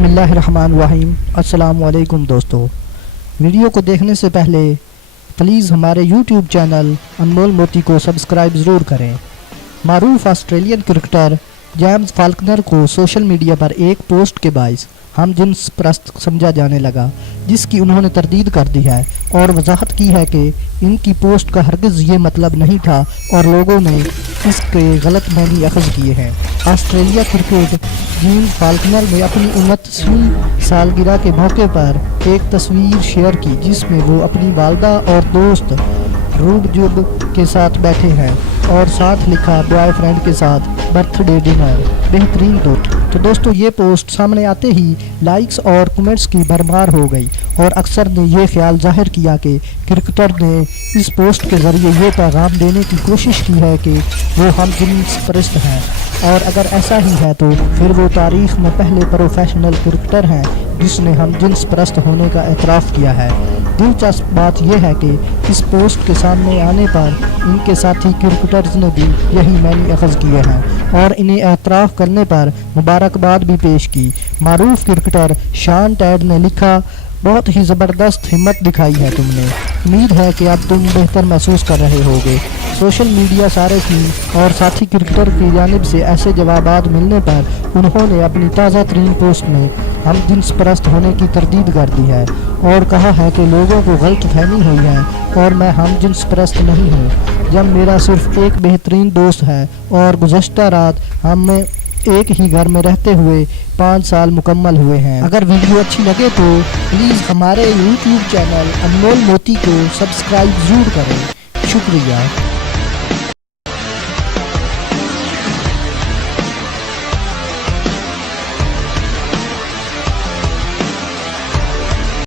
बिस्मिल्लाहिर्रहमानिर्रहीम। अस्सलाम वालेकुम दोस्तों, वीडियो को देखने से पहले प्लीज़ हमारे यूट्यूब चैनल अनमोल मोती को सब्सक्राइब ज़रूर करें। मारूफ ऑस्ट्रेलियन क्रिकेटर जेम्स फाल्कनर को सोशल मीडिया पर एक पोस्ट के बाइस हम जिन्स परस्त समझा जाने लगा, जिसकी उन्होंने तरदीद कर दी है और वजाहत की है कि इनकी पोस्ट का हरगिज़ ये मतलब नहीं था और लोगों ने इसके गलत मानी अखज़ किए हैं। ऑस्ट्रेलिया क्रिकेट जेम्स फाल्कनर ने अपनी 29वीं सालगिरह के मौके पर एक तस्वीर शेयर की, जिसमें वो अपनी वालदा और दोस्त रूबजुब के साथ बैठे हैं और साथ लिखा बॉयफ्रेंड के साथ बर्थडे डिनर बेहतरीन दोस्त। तो दोस्तों, ये पोस्ट सामने आते ही लाइक्स और कमेंट्स की भरमार हो गई और अक्सर ने ये ख्याल जाहिर किया कि क्रिकेटर ने इस पोस्ट के ज़रिए ये पैगाम देने की कोशिश की है कि वो हम जिन्स परस्त हैं, और अगर ऐसा ही है तो फिर वो तारीख़ में पहले प्रोफेशनल क्रिकेटर हैं जिसने हम जिन्स परस्त होने का एतराफ़ किया है। दिलचस्प बात यह है कि इस पोस्ट के सामने आने पर इनके साथी क्रिकेटर्स ने भी यही मानी अखज़ किए हैं और इन्हें एतराफ़ करने पर मुबारकबाद भी पेश की। मारूफ क्रिकेटर शॉन टेड ने लिखा, बहुत ही ज़बरदस्त हिम्मत दिखाई है तुमने, उम्मीद है कि अब तुम बेहतर महसूस कर रहे होगे। सोशल मीडिया सारे की और साथी क्रिकेटर की जानिब से ऐसे जवाबात मिलने पर उन्होंने अपनी ताज़ा तरीन पोस्ट में हम जिन्स परस्त होने की तरदीद कर दी है और कहा है कि लोगों को गलत फहमी हुई है और मैं हम जिन्स परस्त नहीं हूँ, जब मेरा सिर्फ एक बेहतरीन दोस्त है और गुज़श्ता रात हम एक ही घर में रहते हुए 5 साल मुकम्मल हुए हैं। अगर वीडियो अच्छी लगे तो प्लीज़ हमारे यूट्यूब चैनल अनमोल मोती को सब्सक्राइब ज़रूर करें। शुक्रिया।